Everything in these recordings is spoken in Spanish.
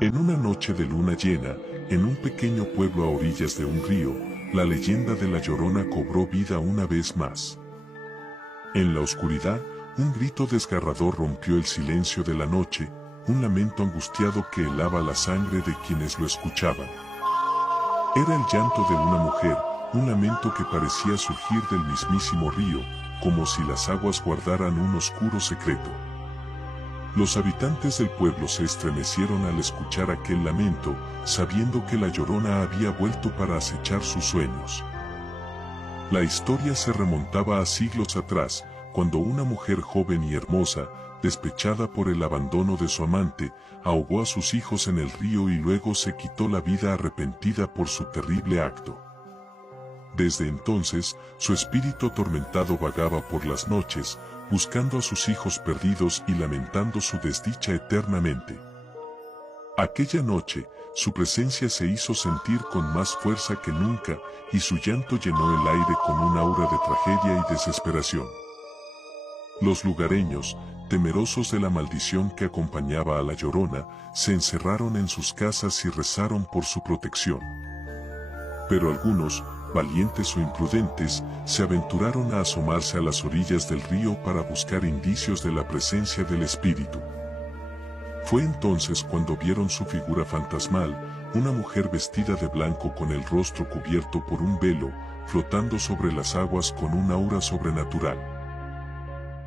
En una noche de luna llena, en un pequeño pueblo a orillas de un río, la leyenda de La Llorona cobró vida una vez más. En la oscuridad, un grito desgarrador rompió el silencio de la noche, un lamento angustiado que helaba la sangre de quienes lo escuchaban. Era el llanto de una mujer, un lamento que parecía surgir del mismísimo río, como si las aguas guardaran un oscuro secreto. Los habitantes del pueblo se estremecieron al escuchar aquel lamento, sabiendo que la Llorona había vuelto para acechar sus sueños. La historia se remontaba a siglos atrás, cuando una mujer joven y hermosa, despechada por el abandono de su amante, ahogó a sus hijos en el río y luego se quitó la vida arrepentida por su terrible acto. Desde entonces, su espíritu atormentado vagaba por las noches, buscando a sus hijos perdidos y lamentando su desdicha eternamente. Aquella noche, su presencia se hizo sentir con más fuerza que nunca, y su llanto llenó el aire con un aura de tragedia y desesperación. Los lugareños, temerosos de la maldición que acompañaba a la Llorona, se encerraron en sus casas y rezaron por su protección. Pero algunos, valientes o imprudentes, se aventuraron a asomarse a las orillas del río para buscar indicios de la presencia del espíritu. Fue entonces cuando vieron su figura fantasmal, una mujer vestida de blanco con el rostro cubierto por un velo, flotando sobre las aguas con un aura sobrenatural.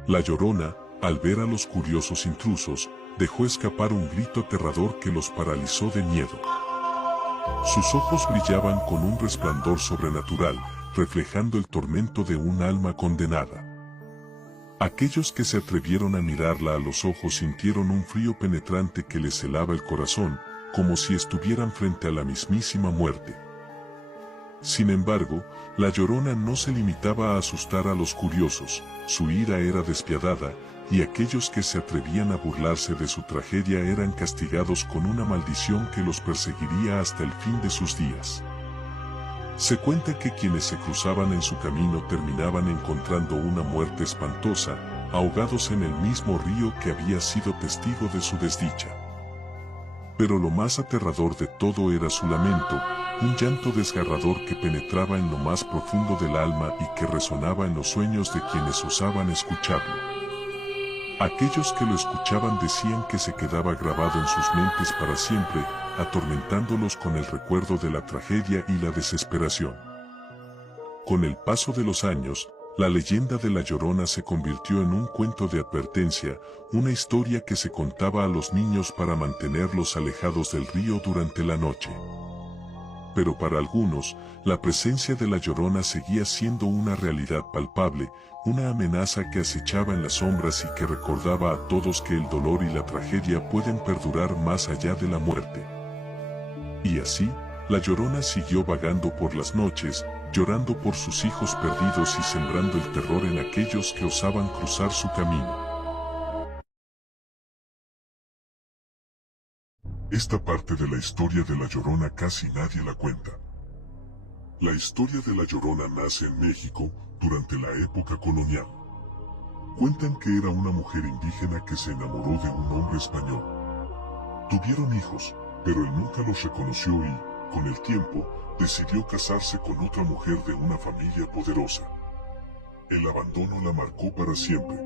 La Llorona, al ver a los curiosos intrusos, dejó escapar un grito aterrador que los paralizó de miedo. Sus ojos brillaban con un resplandor sobrenatural, reflejando el tormento de un alma condenada. Aquellos que se atrevieron a mirarla a los ojos sintieron un frío penetrante que les helaba el corazón, como si estuvieran frente a la mismísima muerte. Sin embargo, la Llorona no se limitaba a asustar a los curiosos, su ira era despiadada, y aquellos que se atrevían a burlarse de su tragedia eran castigados con una maldición que los perseguiría hasta el fin de sus días. Se cuenta que quienes se cruzaban en su camino terminaban encontrando una muerte espantosa, ahogados en el mismo río que había sido testigo de su desdicha. Pero lo más aterrador de todo era su lamento, un llanto desgarrador que penetraba en lo más profundo del alma y que resonaba en los sueños de quienes osaban escucharlo. Aquellos que lo escuchaban decían que se quedaba grabado en sus mentes para siempre, atormentándolos con el recuerdo de la tragedia y la desesperación. Con el paso de los años, la leyenda de La Llorona se convirtió en un cuento de advertencia, una historia que se contaba a los niños para mantenerlos alejados del río durante la noche. Pero para algunos, la presencia de La Llorona seguía siendo una realidad palpable, una amenaza que acechaba en las sombras y que recordaba a todos que el dolor y la tragedia pueden perdurar más allá de la muerte. Y así, La Llorona siguió vagando por las noches, llorando por sus hijos perdidos y sembrando el terror en aquellos que osaban cruzar su camino. Esta parte de la historia de La Llorona casi nadie la cuenta. La historia de La Llorona nace en México, durante la época colonial. Cuentan que era una mujer indígena que se enamoró de un hombre español. Tuvieron hijos, pero él nunca los reconoció y, con el tiempo, decidió casarse con otra mujer de una familia poderosa. El abandono la marcó para siempre.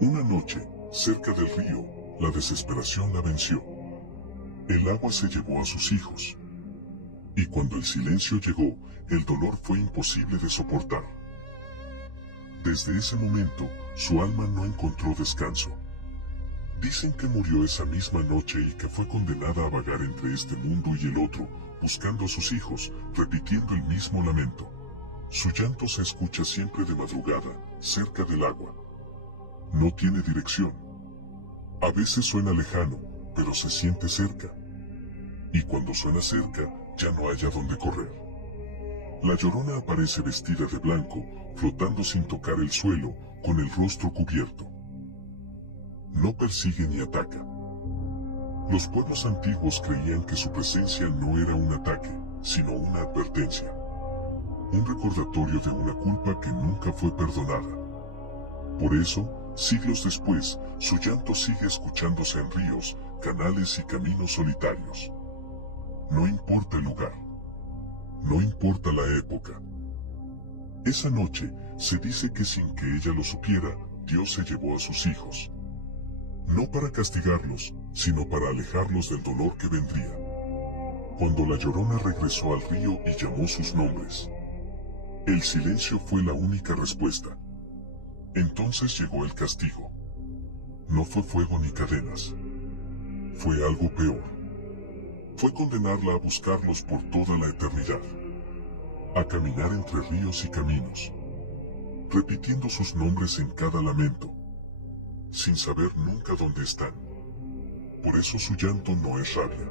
Una noche, cerca del río, la desesperación la venció. El agua se llevó a sus hijos. Y cuando el silencio llegó, el dolor fue imposible de soportar. Desde ese momento, su alma no encontró descanso. Dicen que murió esa misma noche y que fue condenada a vagar entre este mundo y el otro, buscando a sus hijos, repitiendo el mismo lamento. Su llanto se escucha siempre de madrugada, cerca del agua. No tiene dirección. A veces suena lejano, pero se siente cerca. Y cuando suena cerca, ya no hay a dónde correr. La Llorona aparece vestida de blanco, flotando sin tocar el suelo, con el rostro cubierto. No persigue ni ataca. Los pueblos antiguos creían que su presencia no era un ataque, sino una advertencia. Un recordatorio de una culpa que nunca fue perdonada. Por eso, siglos después, su llanto sigue escuchándose en ríos, canales y caminos solitarios. No importa el lugar. No importa la época. Esa noche, se dice que sin que ella lo supiera, Dios se llevó a sus hijos. No para castigarlos, sino para alejarlos del dolor que vendría. Cuando la Llorona regresó al río y llamó sus nombres, el silencio fue la única respuesta. Entonces llegó el castigo. No fue fuego ni cadenas. Fue algo peor. Fue condenarla a buscarlos por toda la eternidad. A caminar entre ríos y caminos, repitiendo sus nombres en cada lamento, sin saber nunca dónde están. Por eso su llanto no es rabia.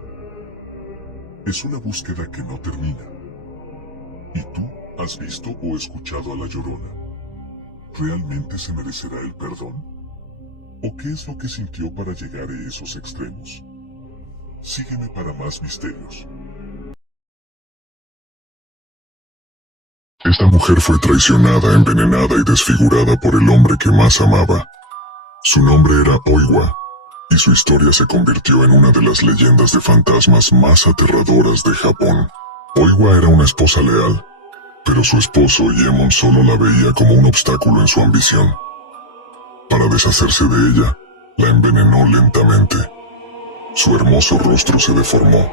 Es una búsqueda que no termina. ¿Y tú, has visto o escuchado a la Llorona? ¿Realmente se merecerá el perdón? ¿O qué es lo que sintió para llegar a esos extremos? Sígueme para más misterios. Esta mujer fue traicionada, envenenada y desfigurada por el hombre que más amaba. Su nombre era Oiwa, y su historia se convirtió en una de las leyendas de fantasmas más aterradoras de Japón. Oiwa era una esposa leal, pero su esposo, Yemon, solo la veía como un obstáculo en su ambición. Para deshacerse de ella, la envenenó lentamente. Su hermoso rostro se deformó,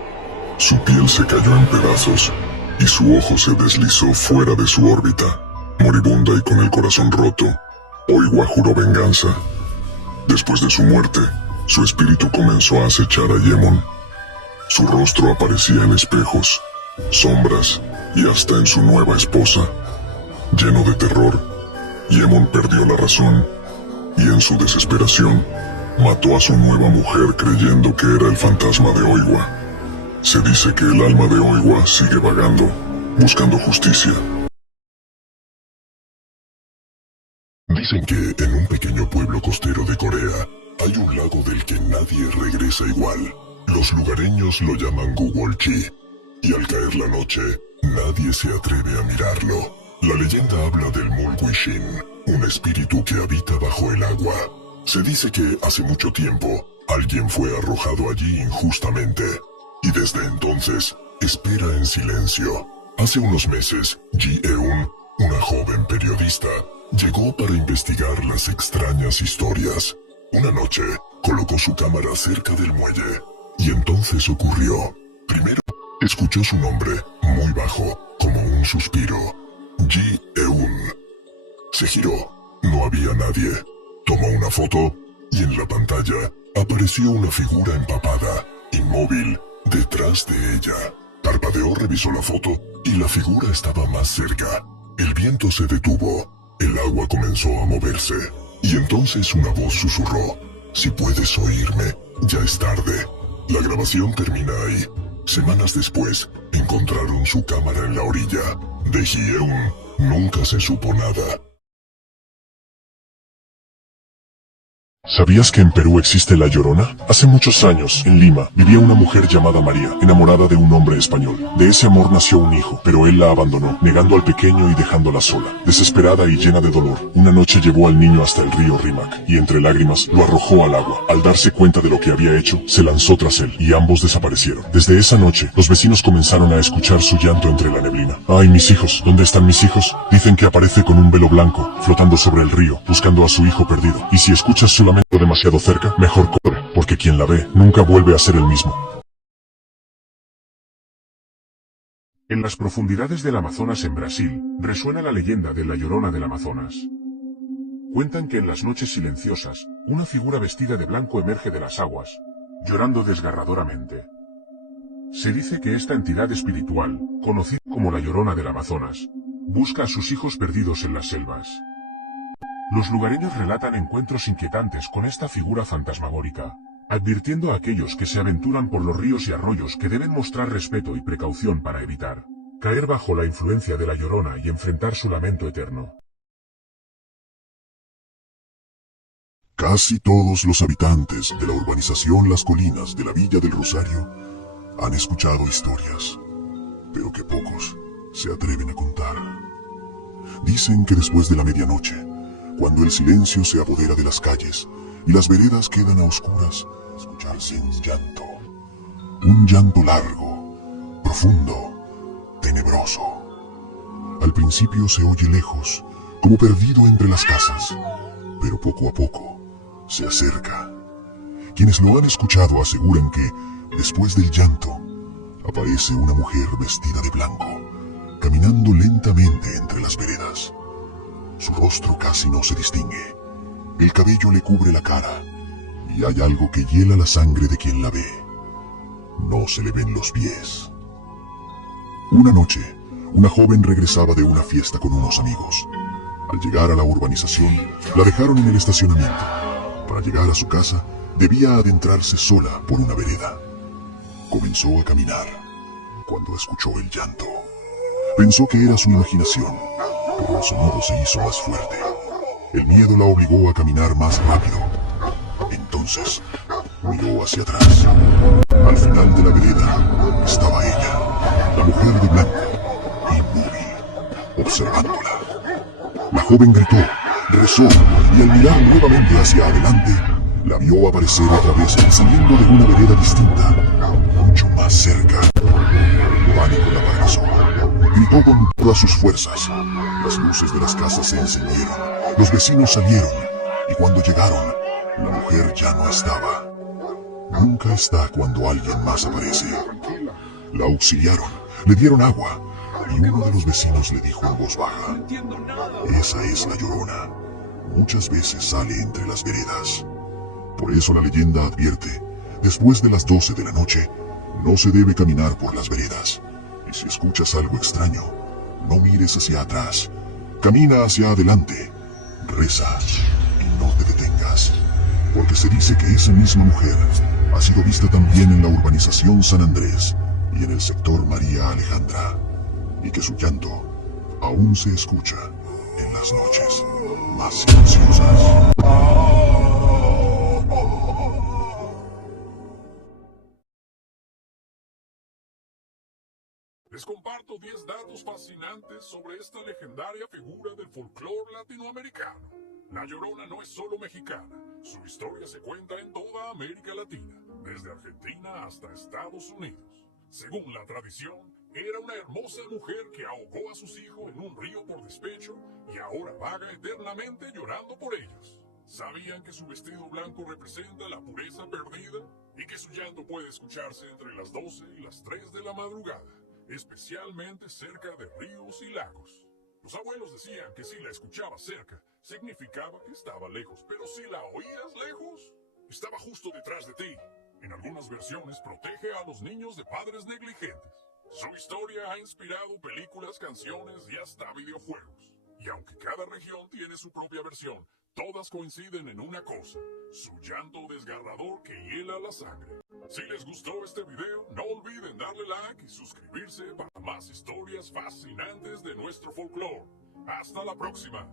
su piel se cayó en pedazos, y su ojo se deslizó fuera de su órbita. Moribunda y con el corazón roto, Oiwa juró venganza. Después de su muerte, su espíritu comenzó a acechar a Yemon. Su rostro aparecía en espejos, sombras y hasta en su nueva esposa. Lleno de terror, Yemon perdió la razón y en su desesperación mató a su nueva mujer creyendo que era el fantasma de Oiwa. Se dice que el alma de Oiwa sigue vagando, buscando justicia. Dicen que en un pequeño pueblo costero de Corea hay un lago del que nadie regresa igual. Los lugareños lo llaman Gugolchi, y al caer la noche, nadie se atreve a mirarlo. La leyenda habla del Mulguishin, un espíritu que habita bajo el agua. Se dice que hace mucho tiempo, alguien fue arrojado allí injustamente, y desde entonces, espera en silencio. Hace unos meses, Ji Eun, una joven periodista, llegó para investigar las extrañas historias. Una noche, colocó su cámara cerca del muelle, y entonces ocurrió. Primero, escuchó su nombre, muy bajo, como un suspiro. Ji Eun. Se giró. No había nadie. Tomó una foto, y en la pantalla, apareció una figura empapada, inmóvil, detrás de ella. Parpadeó, revisó la foto, y la figura estaba más cerca. El viento se detuvo. El agua comenzó a moverse, y entonces una voz susurró: «Si puedes oírme, ya es tarde». La grabación termina ahí. Semanas después, encontraron su cámara en la orilla. De Ji-eun nunca se supo nada. ¿Sabías que en Perú existe la Llorona? Hace muchos años, en Lima, vivía una mujer llamada María, enamorada de un hombre español. De ese amor nació un hijo, pero él la abandonó, negando al pequeño y dejándola sola. Desesperada y llena de dolor, una noche llevó al niño hasta el río Rímac, y entre lágrimas, lo arrojó al agua. Al darse cuenta de lo que había hecho, se lanzó tras él, y ambos desaparecieron. Desde esa noche, los vecinos comenzaron a escuchar su llanto entre la neblina. «Ay, mis hijos, ¿dónde están mis hijos?». Dicen que aparece con un velo blanco, flotando sobre el río, buscando a su hijo perdido. Y si escuchas solamente demasiado cerca, mejor corre, porque quien la ve, nunca vuelve a ser el mismo. En las profundidades del Amazonas en Brasil, resuena la leyenda de la Llorona del Amazonas. Cuentan que en las noches silenciosas, una figura vestida de blanco emerge de las aguas, llorando desgarradoramente. Se dice que esta entidad espiritual, conocida como la Llorona del Amazonas, busca a sus hijos perdidos en las selvas. Los lugareños relatan encuentros inquietantes con esta figura fantasmagórica, advirtiendo a aquellos que se aventuran por los ríos y arroyos que deben mostrar respeto y precaución para evitar caer bajo la influencia de la Llorona y enfrentar su lamento eterno. Casi todos los habitantes de la urbanización Las Colinas de la Villa del Rosario han escuchado historias, pero que pocos se atreven a contar. Dicen que después de la medianoche, cuando el silencio se apodera de las calles y las veredas quedan a oscuras, escucharse un llanto. Un llanto largo, profundo, tenebroso. Al principio se oye lejos, como perdido entre las casas, pero poco a poco se acerca. Quienes lo han escuchado aseguran que, después del llanto, aparece una mujer vestida de blanco, caminando lentamente entre las veredas. Su rostro casi no se distingue. El cabello le cubre la cara, y hay algo que hiela la sangre de quien la ve. No se le ven los pies. Una noche, una joven regresaba de una fiesta con unos amigos. Al llegar a la urbanización, la dejaron en el estacionamiento. Para llegar a su casa, debía adentrarse sola por una vereda. Comenzó a caminar cuando escuchó el llanto. Pensó que era su imaginación, pero el sonido se hizo más fuerte. El miedo la obligó a caminar más rápido. Entonces, miró hacia atrás. Al final de la vereda estaba ella, la mujer de blanco, inmóvil, observándola. La joven gritó, rezó, y al mirar nuevamente hacia adelante, la vio aparecer otra vez saliendo de una vereda distinta, mucho más cerca. Pánico la paralizó. Gritó con todas sus fuerzas. Las luces de las casas se encendieron. Los vecinos salieron. Y cuando llegaron, la mujer ya no estaba. Nunca está cuando alguien más aparece. La auxiliaron, le dieron agua. Y uno de los vecinos le dijo en voz baja: esa es la Llorona. Muchas veces sale entre las veredas. Por eso la leyenda advierte: después de las 12 de la noche, no se debe caminar por las veredas. Y si escuchas algo extraño, no mires hacia atrás. Camina hacia adelante. Reza y no te detengas. Porque se dice que esa misma mujer ha sido vista también en la urbanización San Andrés y en el sector María Alejandra. Y que su llanto aún se escucha en las noches más silenciosas. Les comparto 10 datos fascinantes sobre esta legendaria figura del folclore latinoamericano. La Llorona no es solo mexicana, su historia se cuenta en toda América Latina, desde Argentina hasta Estados Unidos. Según la tradición, era una hermosa mujer que ahogó a sus hijos en un río por despecho y ahora vaga eternamente llorando por ellos. ¿Sabían que su vestido blanco representa la pureza perdida y que su llanto puede escucharse entre las 12 y las 3 de la madrugada? Especialmente cerca de ríos y lagos. Los abuelos decían que si la escuchabas cerca, significaba que estaba lejos, pero si la oías lejos, estaba justo detrás de ti. En algunas versiones protege a los niños de padres negligentes. Su historia ha inspirado películas, canciones y hasta videojuegos. Y aunque cada región tiene su propia versión, todas coinciden en una cosa: su llanto desgarrador que hiela la sangre. Si les gustó este video, no olviden darle like y suscribirse para más historias fascinantes de nuestro folclore. ¡Hasta la próxima!